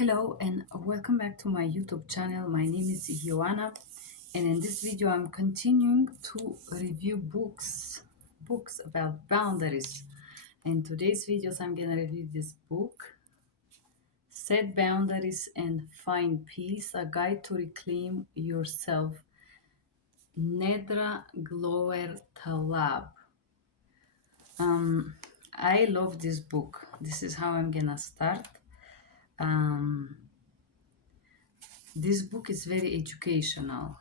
Hello and welcome back to my YouTube channel. My name is Joanna, and in this video I'm continuing to review books about boundaries. In today's videos I'm gonna review this book, Set Boundaries and Find Peace, a guide to reclaim yourself, Nedra Glover Tawwab. I love this book. This is how I'm gonna start. Um, this book is very educational.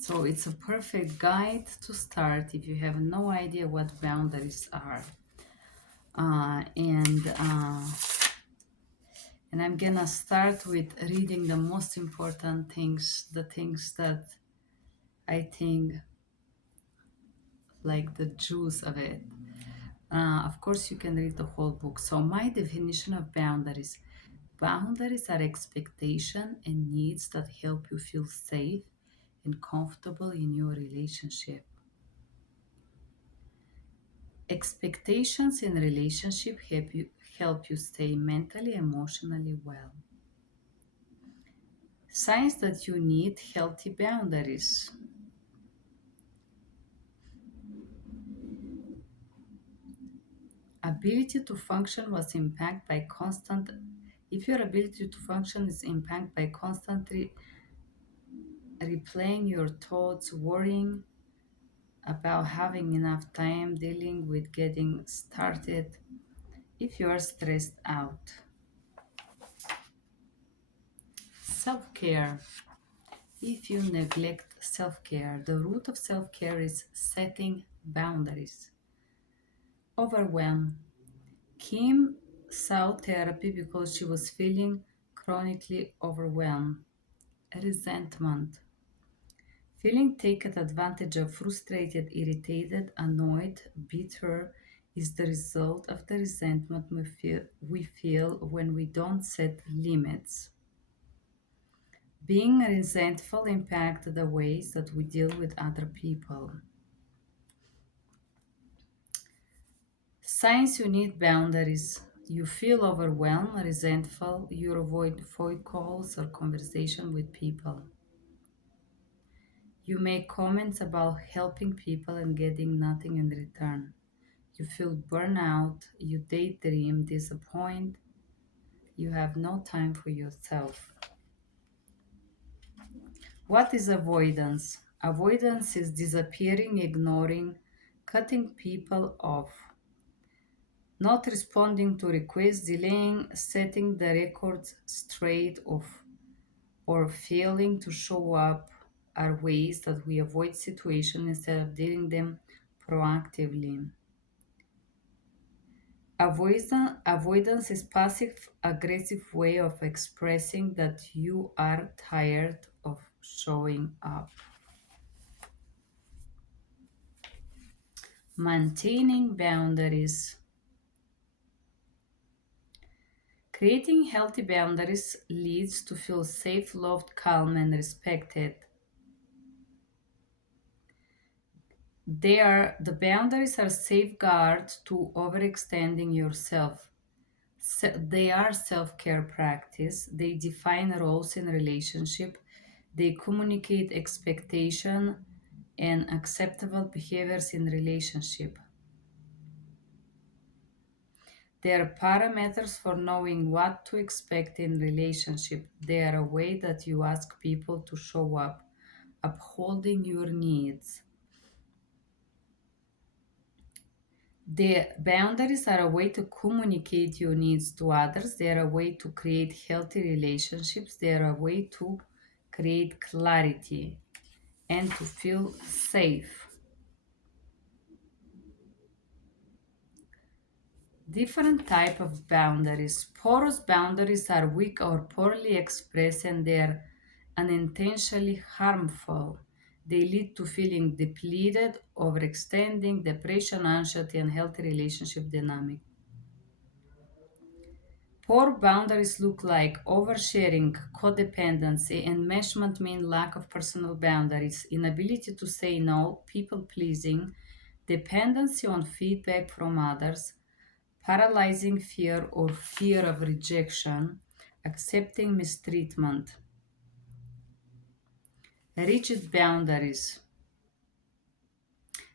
So it's a perfect guide to start if you have no idea what boundaries are. Uh, and uh, and I'm gonna start with reading the most important things, the things that I think like the juice of it. Of course, you can read the whole book. So my definition of boundaries. Boundaries are expectations and needs that help you feel safe and comfortable in your relationship. Expectations in relationship help you stay mentally, emotionally well. Signs that you need healthy boundaries. Ability to function was impacted by constant. If your ability to function is impacted by constantly replaying your thoughts, worrying about having enough time, dealing with getting started, if you are stressed out. Self care. If you neglect self care, the root of self care is setting boundaries. Overwhelm. Kim sought therapy because she was feeling chronically overwhelmed. Resentment. Feeling taken advantage of, frustrated, irritated, annoyed, bitter is the result of the resentment we feel when we don't set limits. Being resentful impacts the ways that we deal with other people. Signs you need boundaries. You feel overwhelmed, resentful, you avoid phone calls or conversation with people. You make comments about helping people and getting nothing in return. You feel burnout, you daydream, disappoint, you have no time for yourself. What is avoidance? Avoidance is disappearing, ignoring, cutting people off, not responding to requests, delaying setting the records straight off, or failing to show up are ways that we avoid situations instead of dealing them proactively. Avoidance is passive aggressive way of expressing that you are tired of showing up. Maintaining boundaries. Creating healthy boundaries leads to feel safe, loved, calm, and respected. The boundaries are safeguards to overextending yourself. They are self-care practice. They define roles in relationship. They communicate expectation and acceptable behaviors in relationship. They are parameters for knowing what to expect in relationship. They are a way that you ask people to show up, upholding your needs. The boundaries are a way to communicate your needs to others. They are a way to create healthy relationships. They are a way to create clarity and to feel safe. Different type of boundaries. Porous boundaries are weak or poorly expressed and they are unintentionally harmful. They lead to feeling depleted, overextending, depression, anxiety, and healthy relationship dynamic. Poor boundaries look like oversharing, codependency, enmeshment mean lack of personal boundaries, inability to say no, people pleasing, dependency on feedback from others, paralyzing fear or fear of rejection, accepting mistreatment, rigid boundaries.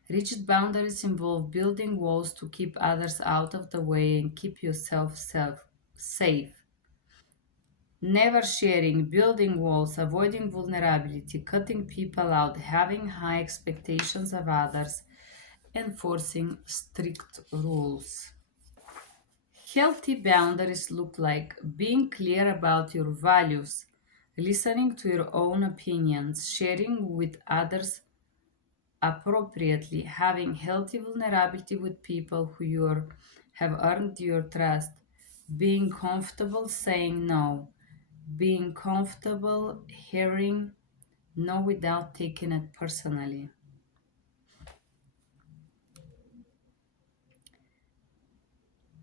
Rigid boundaries involve building walls to keep others out of the way and keep yourself safe. Never sharing, building walls, avoiding vulnerability, cutting people out, having high expectations of others, enforcing strict rules. Healthy boundaries look like being clear about your values, listening to your own opinions, sharing with others appropriately, having healthy vulnerability with people who have earned your trust, being comfortable saying no, being comfortable hearing no without taking it personally.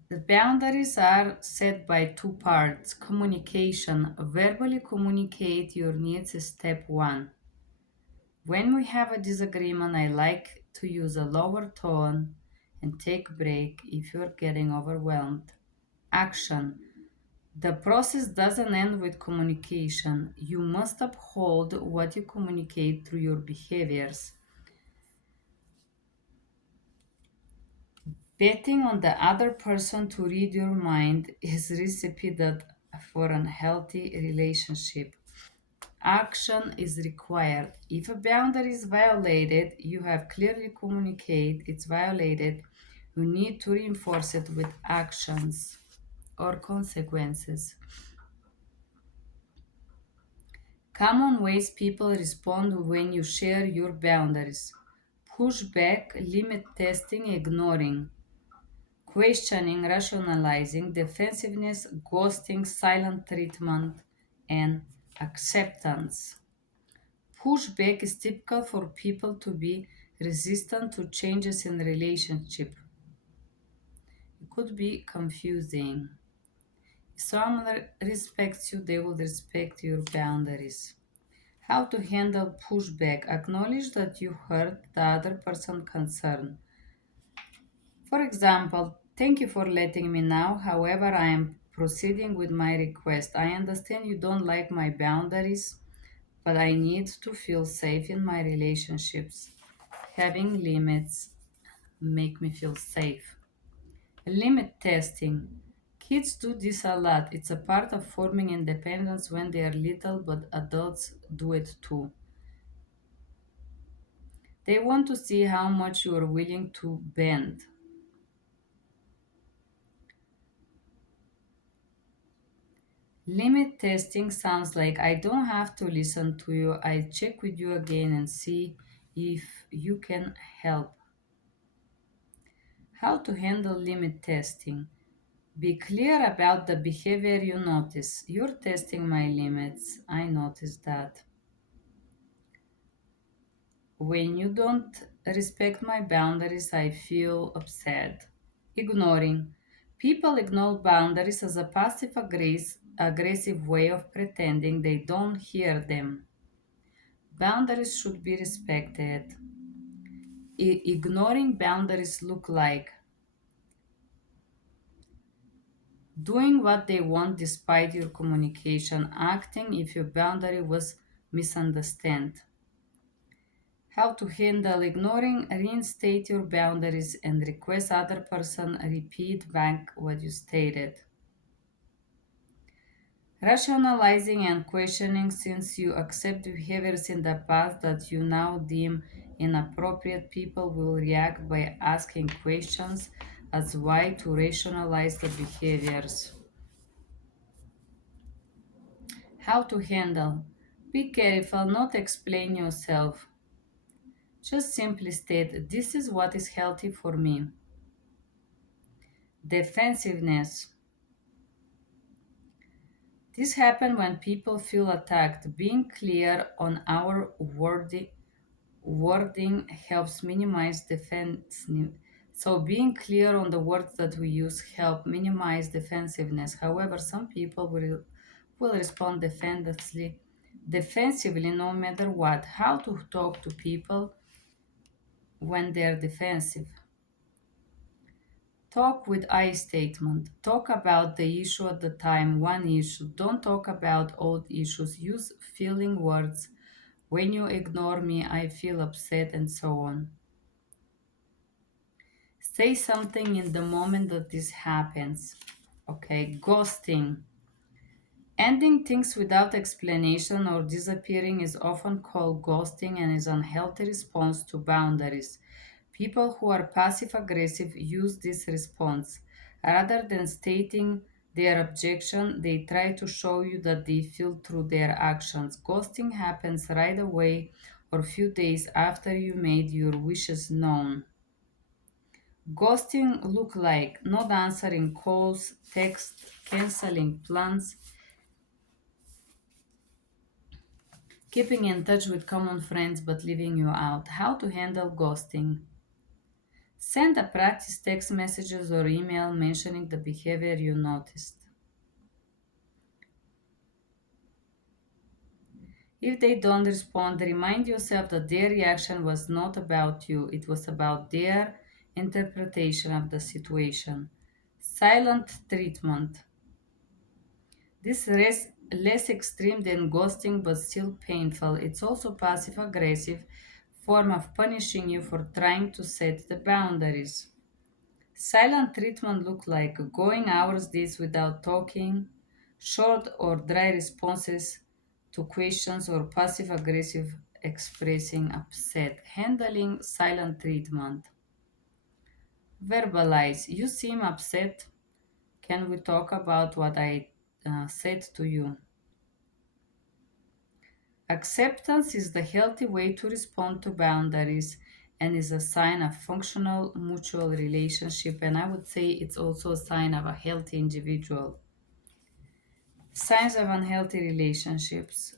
The boundaries are set by two parts. Communication. Verbally communicate your needs is step one. When we have a disagreement, I like to use a lower tone and take a break if you're getting overwhelmed. Action. The process doesn't end with communication. You must uphold what you communicate through your behaviors. Betting on the other person to read your mind is recipe that for an healthy relationship. Action is required. If a boundary is violated, you have clearly communicated it's violated. You need to reinforce it with actions or consequences. Common ways people respond when you share your boundaries: pushback, limit testing, ignoring, questioning, rationalizing, defensiveness, ghosting, silent treatment, and acceptance. Pushback is typical for people to be resistant to changes in relationship. It could be confusing. If someone respects you, they will respect your boundaries. How to handle pushback. Acknowledge that you hurt the other person concerned. For example, thank you for letting me know. However, I am proceeding with my request. I understand you don't like my boundaries, but I need to feel safe in my relationships. Having limits make me feel safe. Limit testing. Kids do this a lot. It's a part of forming independence when they are little, but adults do it too. They want to see how much you are willing to bend. Limit testing sounds like I don't have to listen to you. I check with you again and see if you can help. How to handle limit testing. Be clear about the behavior you notice. You're testing my limits. I notice that. When you don't respect my boundaries, I feel upset. Ignoring. People ignore boundaries as a aggressive way of pretending they don't hear them. Boundaries should be respected. Ignoring boundaries look like doing what they want despite your communication, acting if your boundary was misunderstood. How to handle ignoring, reinstate your boundaries and request other person repeat back what you stated. Rationalizing and questioning, since you accept behaviors in the past that you now deem inappropriate, people will react by asking questions as why to rationalize the behaviors. How to handle. Be careful, not explain yourself. Just simply state, this is what is healthy for me. Defensiveness. This happens when people feel attacked. Being clear on our wording helps minimize defensiveness. So being clear on the words that we use help minimize defensiveness. However, some people will respond defensively no matter what. How to talk to people when they're defensive. Talk with I statement. Talk about the issue at the time, one issue. Don't talk about old issues. Use feeling words. When you ignore me, I feel upset, and so on. Say something in the moment that this happens. Okay, ghosting. Ending things without explanation or disappearing is often called ghosting and is an unhealthy response to boundaries. People who are passive aggressive use this response. Rather than stating their objection, they try to show you that they feel through their actions. Ghosting happens right away or few days after you made your wishes known. Ghosting look like not answering calls, text, canceling plans, keeping in touch with common friends but leaving you out. How to handle ghosting? Send a practice text messages or email mentioning the behavior you noticed. If they don't respond, remind yourself that their reaction was not about you, it was about their interpretation of the situation. Silent treatment. This is less extreme than ghosting but still painful. It's also passive aggressive form of punishing you for trying to set the boundaries. Silent treatment look like going hours days without talking, short or dry responses to questions or passive aggressive expressing upset. Handling silent treatment. Verbalize. You seem upset. Can we talk about what I said to you? Acceptance is the healthy way to respond to boundaries and is a sign of functional mutual relationship, and I would say it's also a sign of a healthy individual. Signs of unhealthy relationships.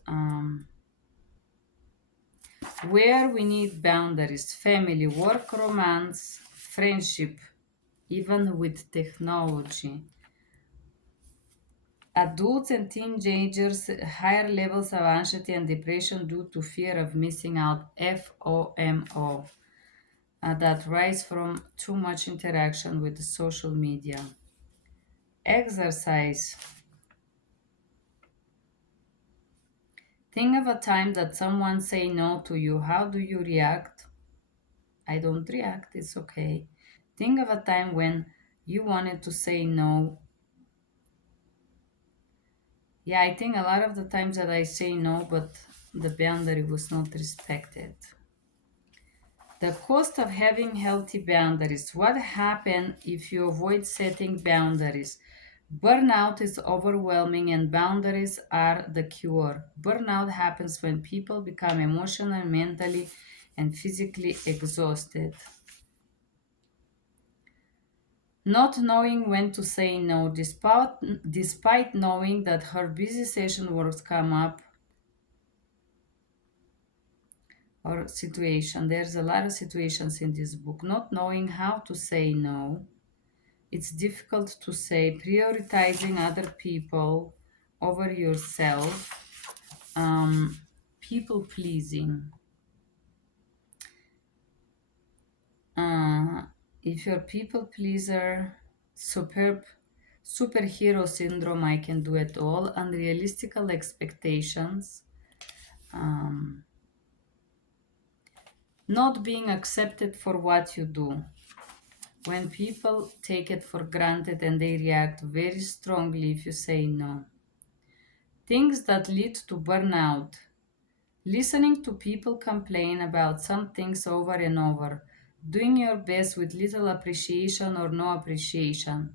Where we need boundaries: family, work, romance, friendship, even with technology. Adults and teenagers higher levels of anxiety and depression due to fear of missing out, FOMO, that rise from too much interaction with the social media. Exercise. Think of a time that someone say no to you. How do you react? I don't react. It's okay. Think of a time when you wanted to say no. Yeah, I think a lot of the times that I say no, but the boundary was not respected. The cost of having healthy boundaries. What happens if you avoid setting boundaries? Burnout is overwhelming and boundaries are the cure. Burnout happens when people become emotionally, mentally, and physically exhausted. Not knowing when to say no, despite knowing that her busy session works come up or situation. There's a lot of situations in this book. Not knowing how to say no. It's difficult to say prioritizing other people over yourself. People pleasing. Uh, if you're people pleaser, superb superhero syndrome, I can do it all. Unrealistical expectations. Um, not being accepted for what you do. When people take it for granted and they react very strongly if you say no. Things that lead to burnout. Listening to people complain about some things over and over. Doing your best with little appreciation or no appreciation.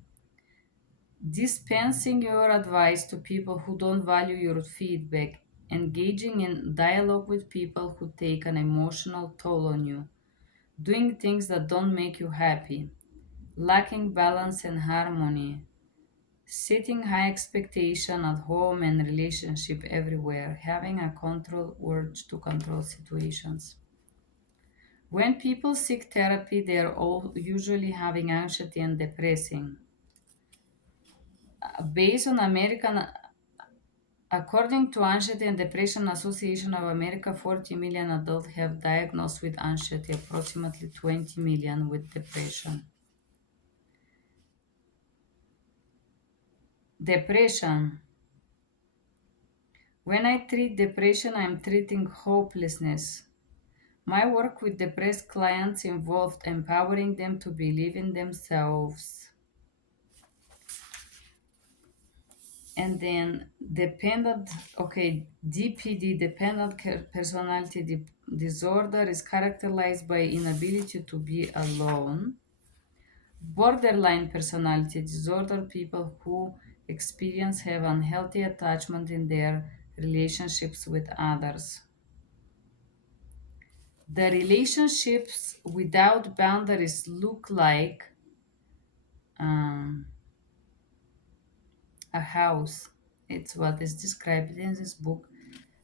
Dispensing your advice to people who don't value your feedback. Engaging in dialogue with people who take an emotional toll on you. Doing things that don't make you happy. Lacking balance and harmony. Setting high expectation at home and relationship everywhere, having a control urge to control situations. When people seek therapy, they are all usually having anxiety and depressing. Based on according to Anxiety and Depression Association of America, 40 million adults have diagnosed with anxiety, approximately 20 million with depression. Depression. When I treat depression, I'm treating hopelessness. My work with depressed clients involved empowering them to believe in themselves. And then DPD, disorder, is characterized by inability to be alone. Borderline personality disorder, people who have unhealthy attachment in their relationships with others. The relationships without boundaries look like um, a house. It's what is described in this book.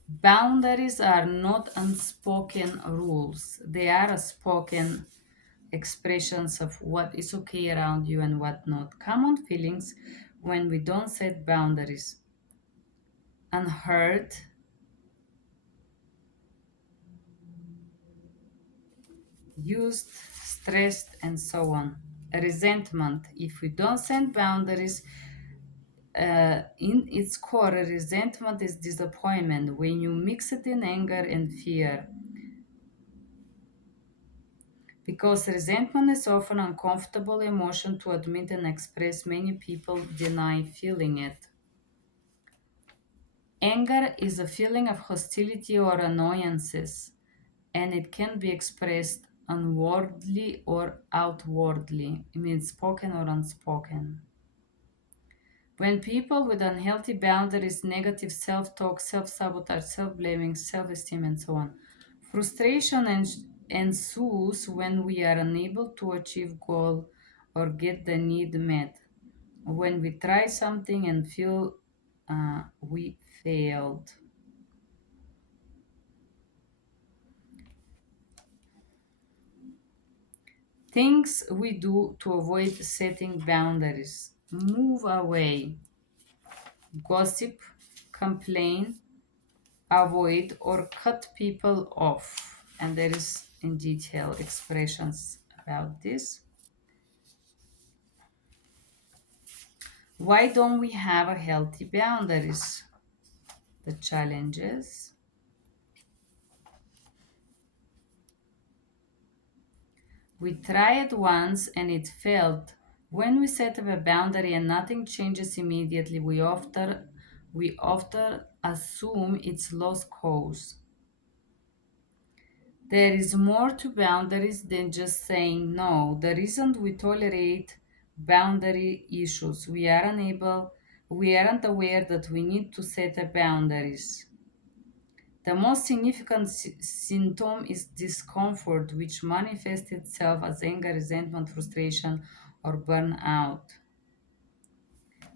Boundaries are not unspoken rules, they are spoken expressions of what is okay around you and what not. Common feelings when we don't set boundaries: unheard, used, stressed, and so on. Resentment. If we don't set boundaries, in its core, resentment is disappointment. When you mix it in anger and fear, because resentment is often an uncomfortable emotion to admit and express, many people deny feeling it. Anger is a feeling of hostility or annoyances, and it can be expressed inwardly or outwardly. It means spoken or unspoken. When people with unhealthy boundaries, negative self talk, self sabotage, self blaming, self esteem, and so on, frustration ensues when we are unable to achieve goal or get the need met. When we try something and feel we failed. Things we do to avoid setting boundaries: move away, gossip, complain, avoid, or cut people off. And there is in detail expressions about this. Why don't we have a healthy boundaries? The challenges. We tried once and it failed. When we set up a boundary and nothing changes immediately, we often assume it's lost cause. There is more to boundaries than just saying no. The reason we tolerate boundary issues, we aren't aware that we need to set a boundaries. The most significant symptom is discomfort, which manifests itself as anger, resentment, frustration, or burnout.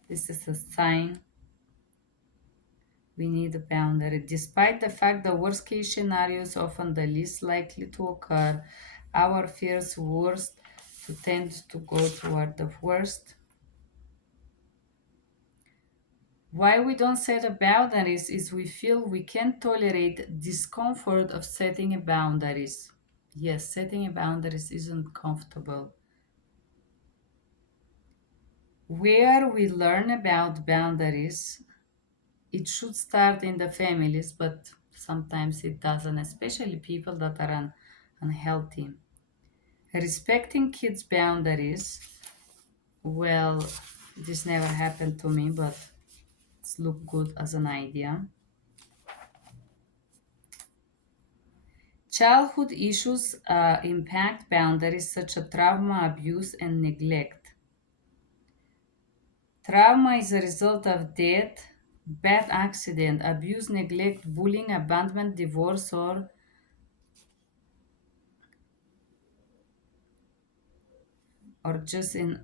This is a sign we need a boundary. Despite the fact the worst case scenario is often the least likely to occur, our fears worst to tend to go toward the worst. Why we don't set a boundaries is we feel we can't tolerate discomfort of setting a boundaries. Yes, setting a boundaries isn't comfortable. Where we learn about boundaries, it should start in the families, but sometimes it doesn't, especially people that are unhealthy. Respecting kids' boundaries, well, this never happened to me, but it's look good as an idea. Childhood issues impact boundaries such as trauma, abuse, and neglect. Trauma is a result of death, bad accident, abuse, neglect, bullying, abandonment, divorce, or just an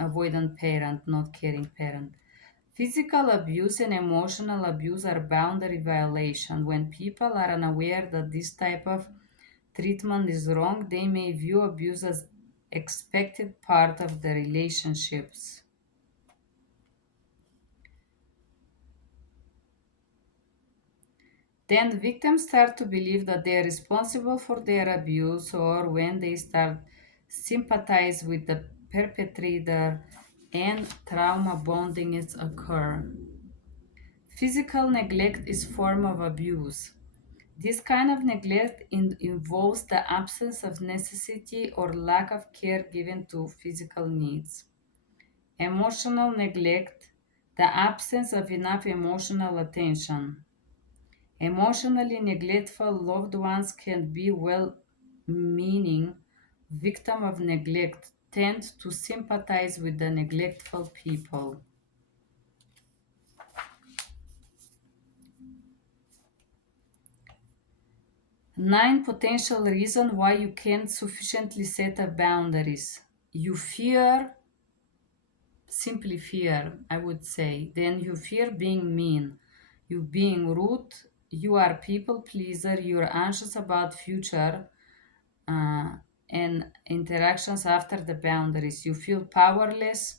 avoidant parent, not caring parent. Physical abuse and emotional abuse are boundary violation. When people are unaware that this type of treatment is wrong, they may view abuse as expected part of the relationships. Then victims start to believe that they are responsible for their abuse, or when they start sympathize with the perpetrator, and trauma bonding is occur. Physical neglect is form of abuse. This kind of neglect involves the absence of necessity or lack of care given to physical needs. Emotional neglect, the absence of enough emotional attention. Emotionally neglectful loved ones can be well meaning victim of neglect, tend to sympathize with the neglectful people. 9 potential reasons why you can't sufficiently set up boundaries. You fear, simply fear, I would say. Then you fear being mean, you being rude, you are people pleaser, you're anxious about future uh, and interactions after the boundaries. You feel powerless.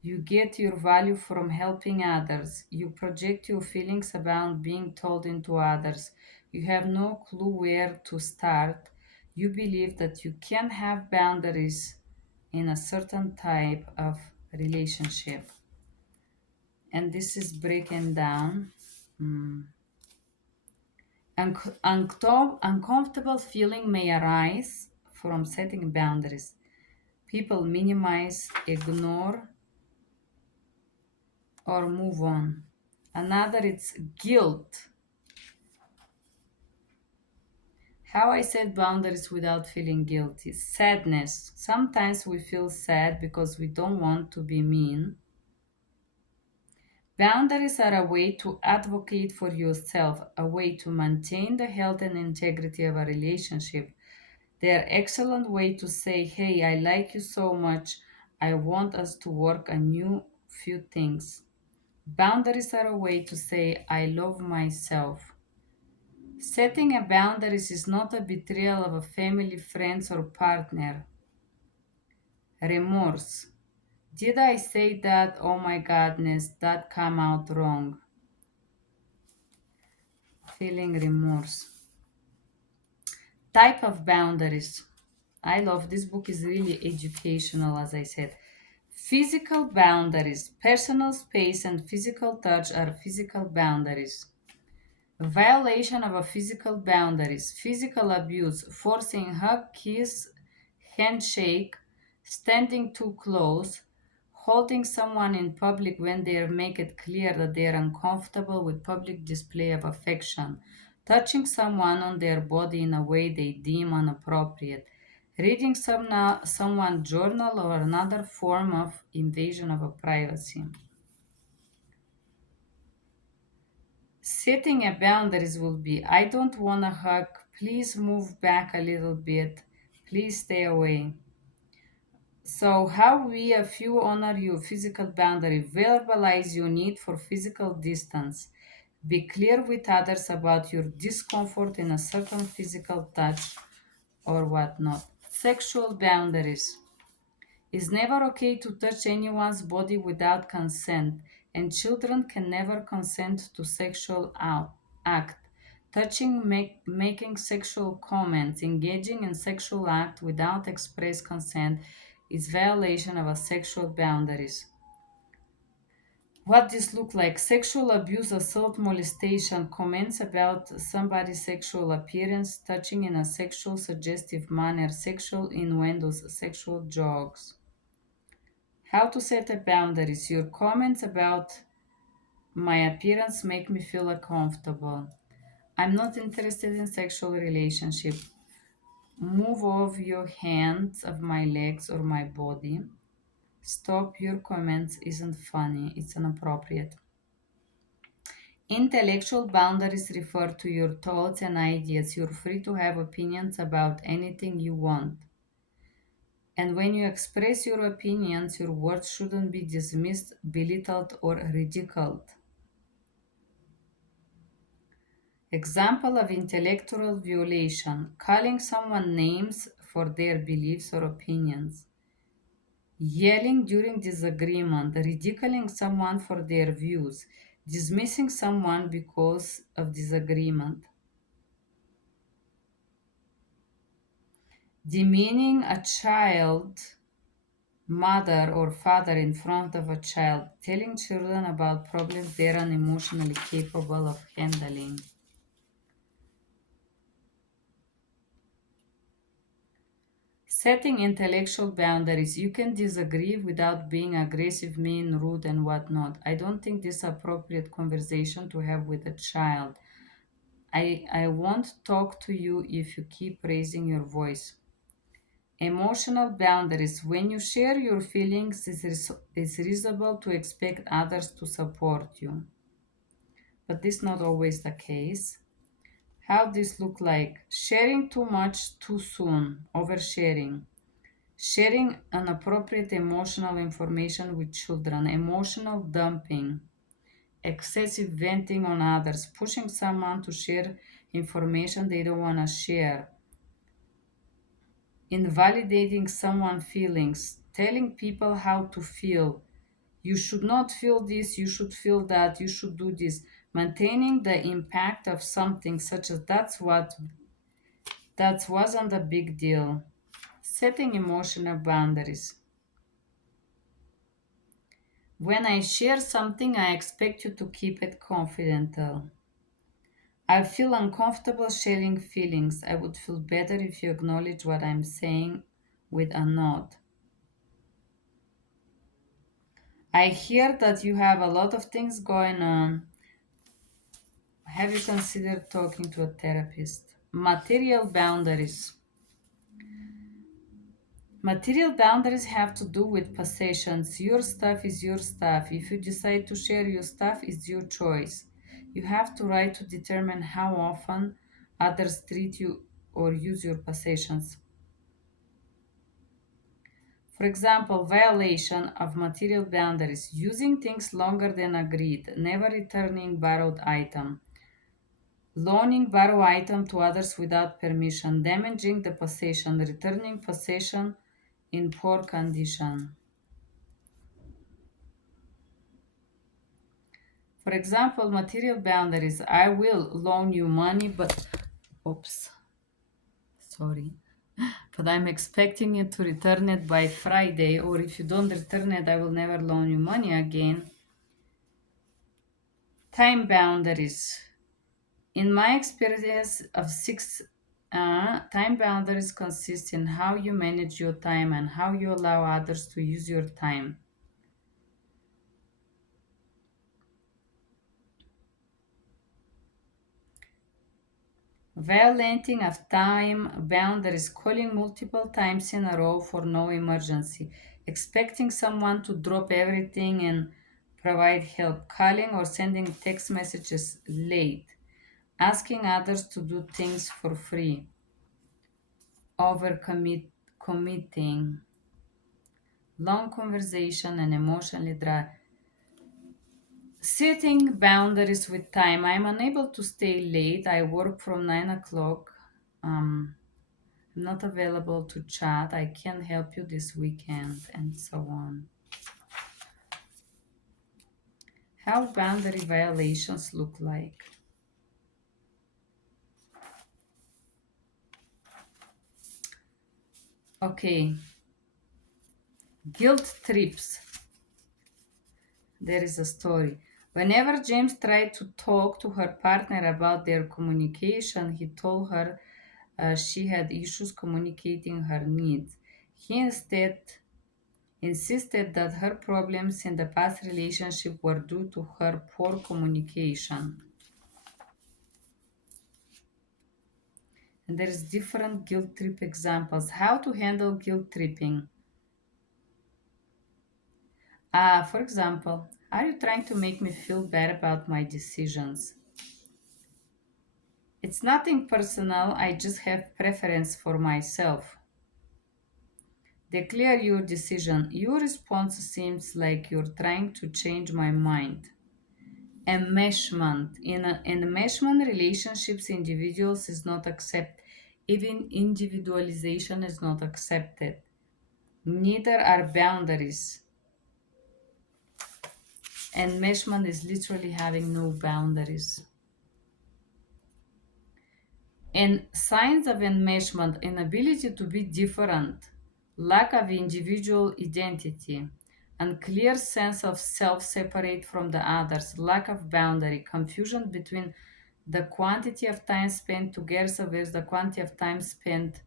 You get your value from helping others. You project your feelings about being told into others. You have no clue where to start. You believe that you can have boundaries in a certain type of relationship. And this is breaking down. Mm. Uncomfortable feeling may arise from setting boundaries. People minimize, ignore, or move on. Another, it's guilt. How I set boundaries without feeling guilty. Sadness. Sometimes we feel sad because we don't want to be mean. Boundaries are a way to advocate for yourself, a way to maintain the health and integrity of a relationship. They are excellent way to say, "Hey, I like you so much. I want us to work on new few things." Boundaries are a way to say, "I love myself." Setting a boundaries is not a betrayal of a family, friends, or partner. Remorse. Did I say that? Oh my goodness, that came out wrong. Feeling remorse. Type of boundaries. I love this book is really educational, as I said. Physical boundaries. Personal space and physical touch are physical boundaries. Violation of a physical boundaries, physical abuse, forcing hug, kiss, handshake, standing too close, holding someone in public when they make it clear that they are uncomfortable with public display of affection, touching someone on their body in a way they deem inappropriate, reading someone's journal or another form of invasion of a privacy. Setting a boundaries will be I don't want to hug. Please move back a little bit. Please stay away. So, how we, if you honor your physical boundary, verbalize your need for physical distance. Be clear with others about your discomfort in a certain physical touch or whatnot. Sexual boundaries. It's never okay to touch anyone's body without consent, and children can never consent to sexual act. Touching, making sexual comments, engaging in sexual act without express consent is violation of a sexual boundaries. What this look like? Sexual abuse, assault, molestation, comments about somebody's sexual appearance, touching in a sexual suggestive manner, sexual innuendos, sexual jokes. How to set a boundaries. Your comments about my appearance make me feel uncomfortable. I'm not interested in sexual relationship. Move off your hands of my legs or my body. Stop your comments isn't funny, it's inappropriate. Intellectual boundaries refer to your thoughts and ideas. You're free to have opinions about anything you want. And when you express your opinions, your words shouldn't be dismissed, belittled, or ridiculed. Example of intellectual violation calling someone names for their beliefs or opinions, yelling during disagreement, ridiculing someone for their views, dismissing someone because of disagreement, demeaning a child mother or father in front of a child, telling children about problems they are unemotionally capable of handling. Setting intellectual boundaries. You can disagree without being aggressive, mean, rude, and whatnot. I don't think this is appropriate conversation to have with a child. I won't talk to you if you keep raising your voice. Emotional boundaries. When you share your feelings, it's reasonable to expect others to support you. But this is not always the case. How this look like? Sharing too much too soon, oversharing. Sharing inappropriate emotional information with children, emotional dumping, excessive venting on others, pushing someone to share information they don't want to share, invalidating someone's feelings, telling people how to feel. You should not feel this, you should feel that, you should do this. Maintaining the impact of something such as that wasn't a big deal. Setting emotional boundaries. When I share something, I expect you to keep it confidential. I feel uncomfortable sharing feelings. I would feel better if you acknowledge what I'm saying with a nod. I hear that you have a lot of things going on. Have you considered talking to a therapist? Material boundaries. Material boundaries have to do with possessions. Your stuff is your stuff. If you decide to share your stuff, it's your choice. You have the right to determine how often others treat you or use your possessions. For example, violation of material boundaries, using things longer than agreed, never returning borrowed item, loaning borrowed item to others without permission, damaging the possession, returning possession in poor condition. For example, material boundaries. I will loan you money, but oops, sorry. But I'm expecting you to return it by Friday, or if you don't return it, I will never loan you money again. Time boundaries. In my experience of six, time boundaries consist in how you manage your time and how you allow others to use your time. Violating of time boundaries, calling multiple times in a row for no emergency, expecting someone to drop everything and provide help, calling or sending text messages late, asking others to do things for free, committing, long conversation and emotionally dry. Setting boundaries with time. I'm unable to stay late. I work from 9 o'clock. Um, not available to chat. I can't help you this weekend, and so on. How boundary violations look like. Okay, guilt trips. There is a story. Whenever James tried to talk to her partner about their communication, he told her she had issues communicating her needs. He instead insisted that her problems in the past relationship were due to her poor communication. And there's different guilt trip examples. How to handle guilt tripping. For example, are you trying to make me feel bad about my decisions? It's nothing personal, I just have preference for myself. Declare your decision. Your response seems like you're trying to change my mind. Enmeshment. In enmeshment relationships, individuals is not accepted. Even individualization is not accepted. Neither are boundaries. Enmeshment is literally having no boundaries. And signs of enmeshment, inability to be different, lack of individual identity, unclear sense of self separate from the others, lack of boundary, confusion between the quantity of time spent together versus the quantity of time spent,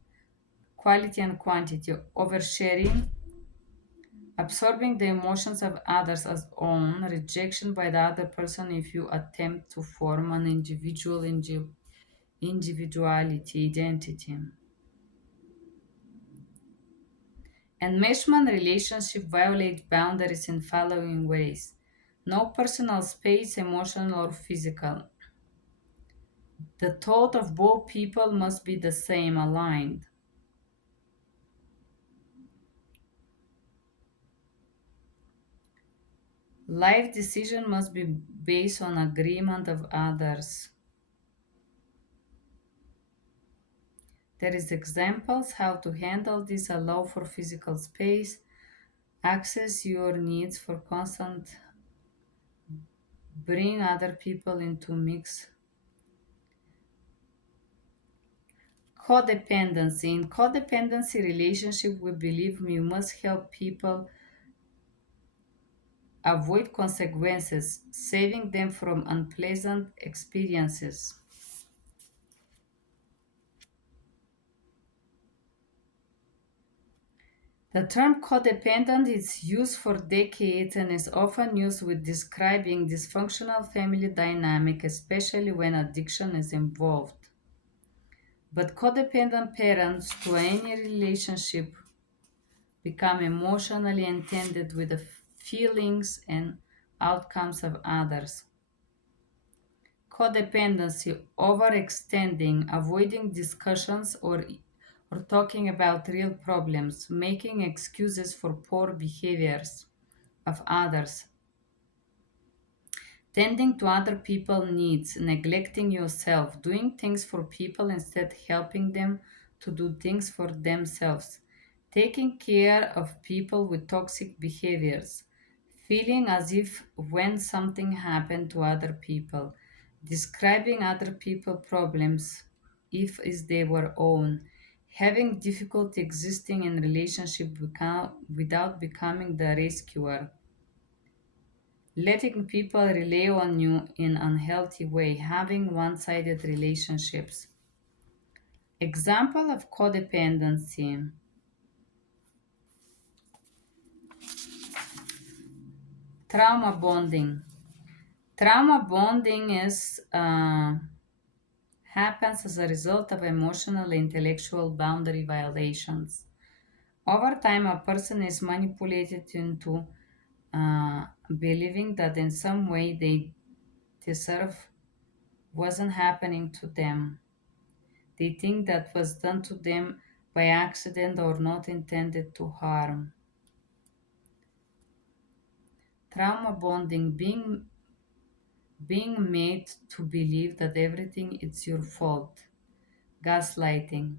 quality and quantity, oversharing, absorbing the emotions of others as own, rejection by the other person if you attempt to form an individuality identity. Enmeshment relationship violate boundaries in following ways. No personal space, emotional or physical. The thought of both people must be the same, aligned. Life decision must be based on agreement of others. There is examples how to handle this, allow for physical space, access your needs for constant, bring other people into mix. Codependency. In codependency relationship, we believe we must help people avoid consequences, saving them from unpleasant experiences. The term codependent is used for decades and is often used with describing dysfunctional family dynamic, especially when addiction is involved. But codependent parents to any relationship become emotionally attended with the feelings and outcomes of others. Codependency, overextending, avoiding discussions or talking about real problems, making excuses for poor behaviors of others, tending to other people's needs, neglecting yourself, doing things for people instead helping them to do things for themselves, taking care of people with toxic behaviors, feeling as if when something happened to other people, describing other people's problems if is they were own, having difficulty existing in relationship without becoming the rescuer, letting people rely on you in unhealthy way, having one-sided relationships. Example of codependency: trauma bonding. Trauma bonding is happens as a result of emotional and intellectual boundary violations. Over time, a person is manipulated into believing that in some way they deserve wasn't happening to them. They think that was done to them by accident or not intended to harm. Trauma bonding, being made to believe that everything is your fault. Gaslighting.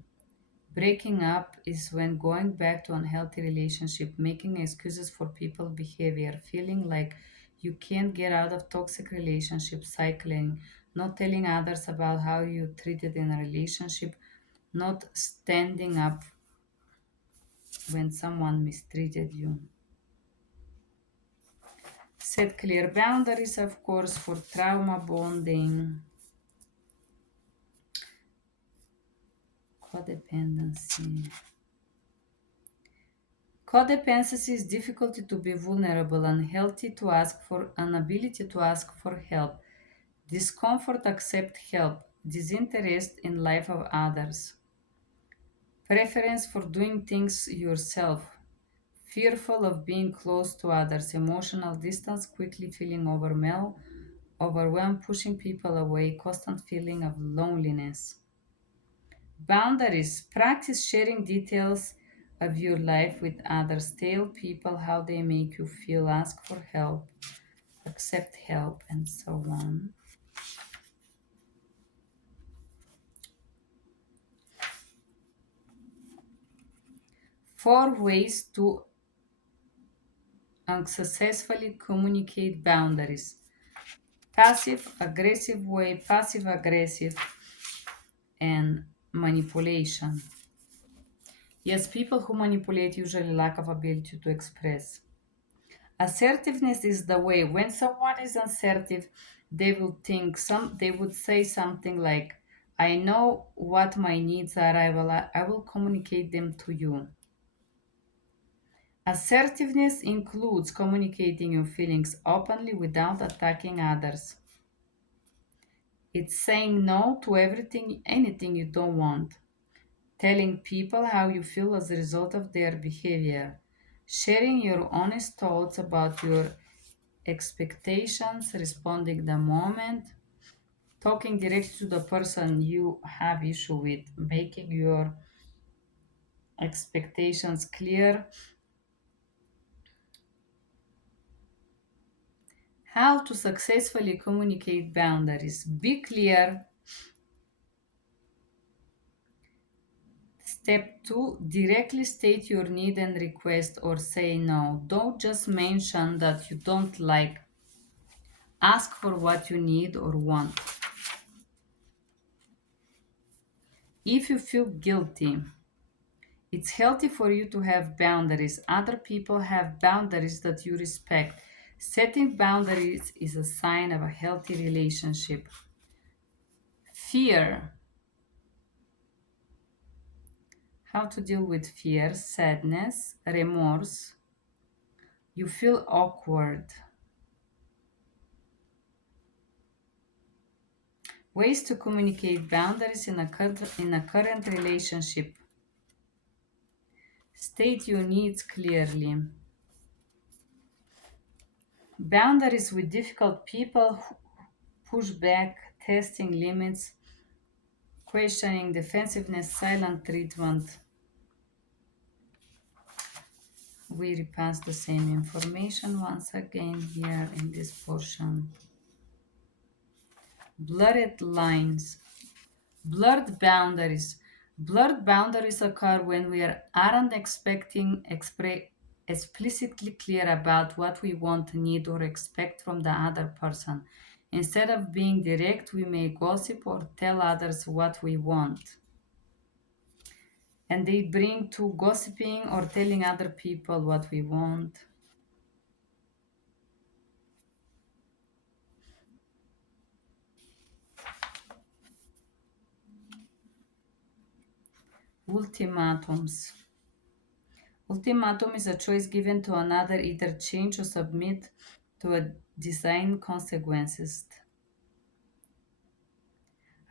Breaking up is when going back to unhealthy relationship, making excuses for people behavior, feeling like you can't get out of toxic relationship cycling, not telling others about how you treated in a relationship, not standing up when someone mistreated you. Set clear boundaries, of course, for trauma bonding, codependency. Codependency is difficulty to be vulnerable, unhealthy to ask for, inability to ask for help, discomfort accept help, disinterest in life of others, preference for doing things yourself, fearful of being close to others, emotional distance, quickly feeling overwhelmed, pushing people away, constant feeling of loneliness. Boundaries. Practice sharing details of your life with others. Tell people how they make you feel. Ask for help. Accept help, and so on. Four ways to unsuccessfully communicate boundaries: passive aggressive way, passive aggressive, and manipulation. Yes, people who manipulate usually lack of ability to express. Assertiveness is the way. When someone is assertive, they would say something like, I know what my needs are, I will communicate them to you. Assertiveness includes communicating your feelings openly without attacking others. It's saying no to everything, anything you don't want, telling people how you feel as a result of their behavior, sharing your honest thoughts about your expectations, responding the moment, talking directly to the person you have issue with, making your expectations clear. How to successfully communicate boundaries. Be clear. Step 2, directly state your need and request or say no. Don't just mention that you don't like. Ask for what you need or want. If you feel guilty, it's healthy for you to have boundaries. Other people have boundaries that you respect. Setting boundaries is a sign of a healthy relationship. Fear. How to deal with fear, sadness, remorse. You feel awkward. Ways to communicate boundaries in a current relationship. State your needs clearly. Boundaries with difficult people, push back, testing limits, questioning defensiveness, silent treatment. We repass the same information once again here in this portion. Blurred lines. Blurred boundaries. Blurred boundaries occur when we aren't explicitly clear about what we want, need, or expect from the other person. Instead of being direct, we may gossip or tell others what we want. And they bring to gossiping or telling other people what we want. Ultimatums. Ultimatum is a choice given to another, either change or submit to a designed consequences.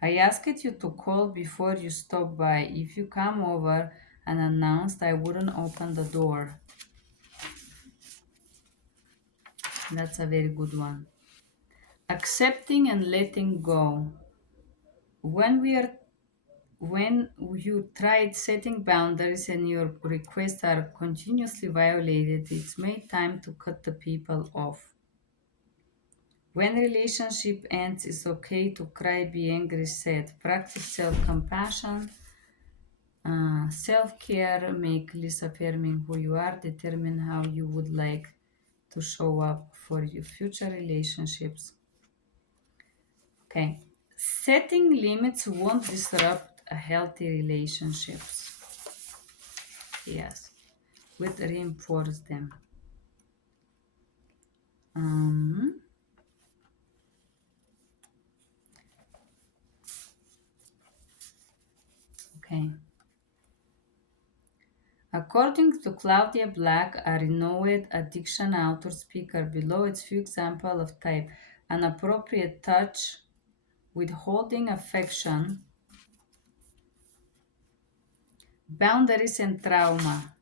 I asked you to call before you stop by. If you come over unannounced, I wouldn't open the door. That's a very good one. Accepting and letting go. When we are when you tried setting boundaries and your requests are continuously violated, it's made time to cut the people off. When relationship ends, it's okay to cry, be angry, sad. Practice self-compassion, self-care, make list affirming who you are, determine how you would like to show up for your future relationships. Okay. Setting limits won't disrupt a healthy relationships. Yes. Would reinforce them. Um, okay. According to Claudia Black, a renowned addiction author speaker, below its few examples of type an appropriate touch, withholding affection, boundaries and trauma.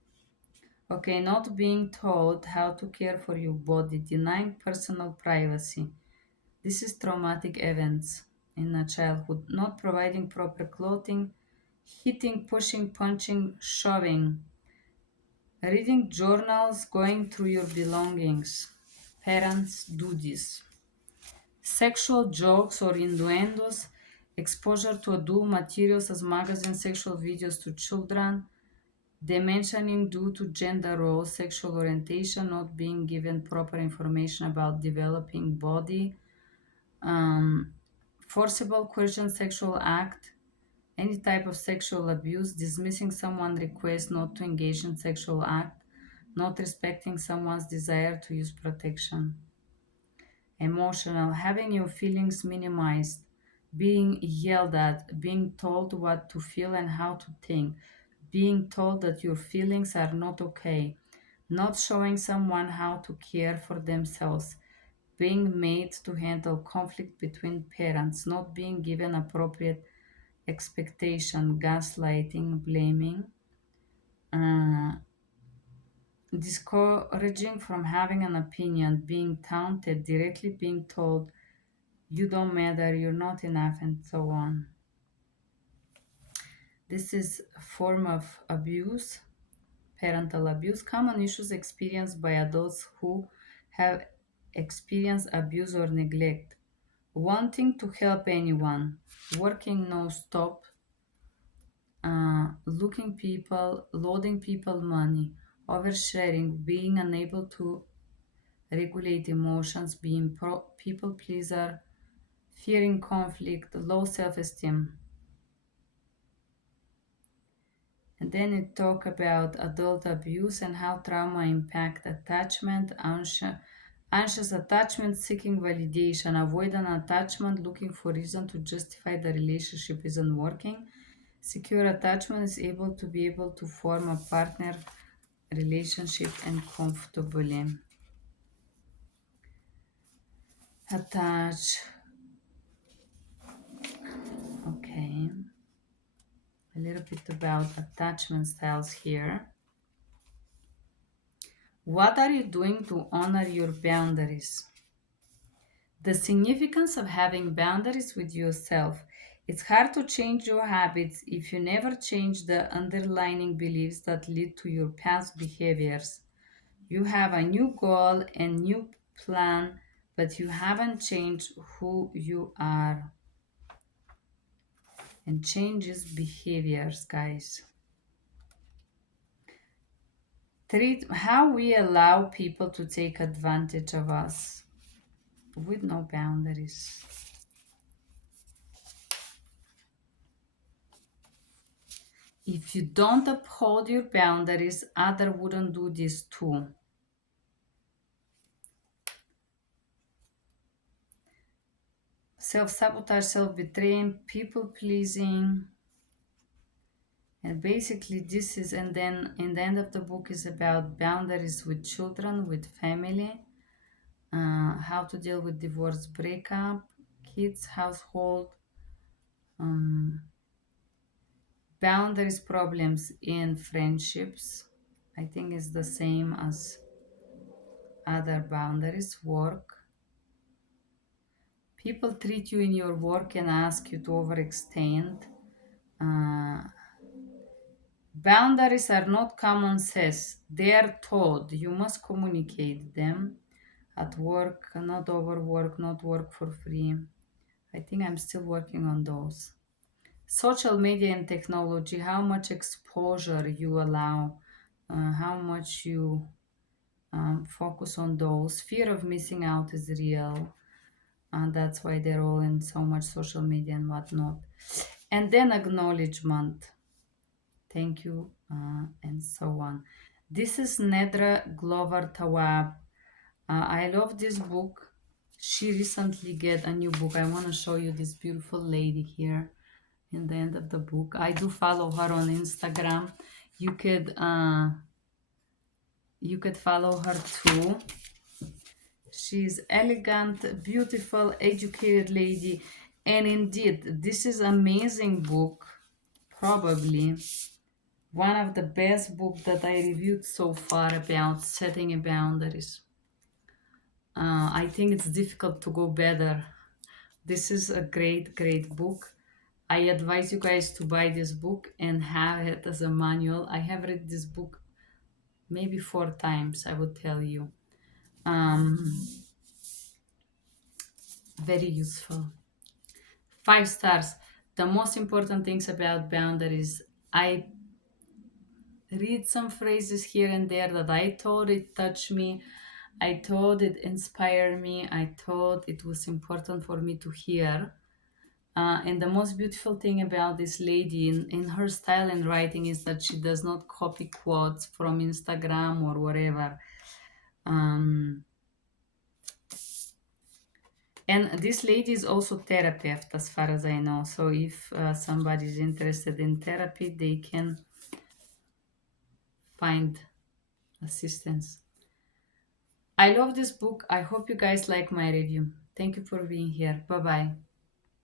Okay, not being taught how to care for your body, denying personal privacy. This is traumatic events in a childhood, not providing proper clothing, hitting, pushing, punching, shoving, reading journals, going through your belongings. Parents do this. Sexual jokes or innuendos, exposure to adult materials as magazines, sexual videos to children, dimensioning due to gender roles, sexual orientation, not being given proper information about developing body, um, forcible coercion, sexual act, Any type of sexual abuse, dismissing someone's request not to engage in sexual act, not respecting someone's desire to use protection. Emotional, having your feelings minimized, being yelled at, being told what to feel and how to think, being told that your feelings are not okay, not showing someone how to care for themselves, being made to handle conflict between parents, not being given appropriate expectation, gaslighting, blaming, uh, discouraging from having an opinion, being taunted, directly being told you don't matter, you're not enough, and so on. This is a form of abuse, parental abuse, common issues experienced by adults who have experienced abuse or neglect. Wanting to help anyone, working non-stop, loading people money, oversharing, being unable to regulate emotions, being people pleaser, fearing conflict, low self-esteem. And then it talk about adult abuse and how trauma impact attachment, anxious attachment, seeking validation, avoidant attachment, looking for reason to justify the relationship isn't working. Secure attachment is able to form a partner relationship and comfortably attach. Okay, a little bit about attachment styles here. What are you doing to honor your boundaries? The significance of having boundaries with yourself. It's hard to change your habits if you never change the underlying beliefs that lead to your past behaviors. You have a new goal and new plan, but you haven't changed who you are. And changes behaviors, guys. Treat how we allow people to take advantage of us with no boundaries. If you don't uphold your boundaries, others wouldn't do this too. Self-sabotage, self-betraying, people-pleasing. And basically this is, and then in the end of the book is about boundaries with children, with family, how to deal with divorce, breakup, kids, household, um, boundaries problems in friendships. I think it's the same as other boundaries, work. People treat you in your work and ask you to overextend. Uh, Boundaries are not common sense. They are taught. You must communicate them at work, not overwork, not work for free. I think I'm still working on those. Social media and technology, how much exposure you allow, how much you focus on those. Fear of missing out is real, and that's why they're all in so much social media and whatnot. And then acknowledgement, thank you, and so on. This is Nedra Glover Tawwab. I love this book. She recently get a new book. I want to show you this beautiful lady here in the end of the book. I do follow her on Instagram. You could uh, you could follow her too. She's elegant, beautiful, educated lady. And indeed, this is amazing book. Probably one of the best books that I reviewed so far about setting boundaries. I think it's difficult to go better. This is a great, great book. I advise you guys to buy this book and have it as a manual. I have read this book maybe 4 times, I would tell you. Um, very useful. 5 stars. The most important things about boundaries. I read some phrases here and there that I thought it touched me. I thought it inspired me. I thought it was important for me to hear. And the most beautiful thing about this lady in her style and writing is that she does not copy quotes from Instagram or whatever. Um, and this lady is also therapist, as far as I know. So if somebody is interested in therapy, they can find assistance. I love this book. I hope you guys like my review. Thank you for being here. Bye bye.